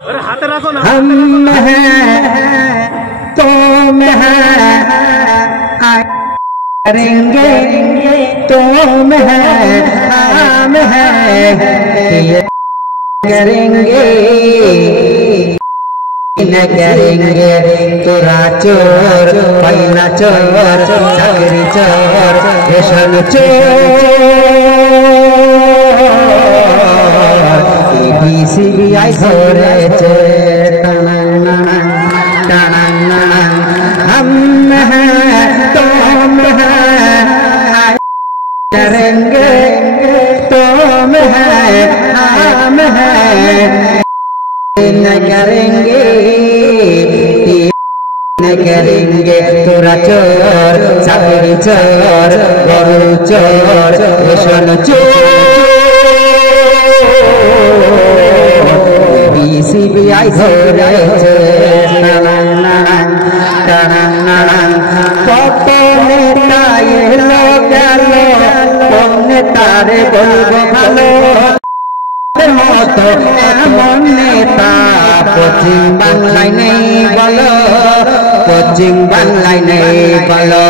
हम हैं तुम हैं करेंगे तुम हैं हम हैं करेंगे न करेंगे तोरा चोर पैना चोर चाकरी चोर रेशन चोर सीबीआई धरेছে हम हैं तुम हैं करेंगे तुम हैं हम हैं न करेंगे तोरा चोर चाकरी चोर गरु चोर रेशन चोर सीबीआई धरेছে কত নেতা এলো গেল কোন নেতারে বলবো ভালো মতো এমন নেতা পশ্চিম বাংলায় নেই বলো পশ্চিম বাংলায় নেই বলো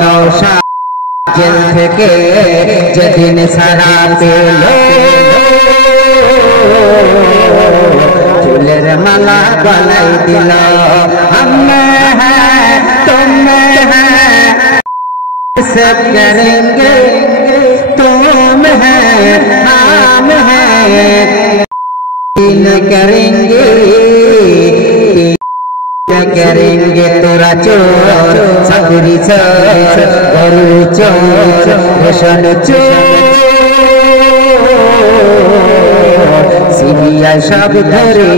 নওশাদ জেল থেকে যেদিন ছাড়া পেল চুলের মালা গলায় দিল हम हैं तुम हैं सब करेंगे तुम हैं हम हैं न करेंगे तोरा चोर चाकरी चोर गरु चोर रेशन चोर सीबीआई सब धरे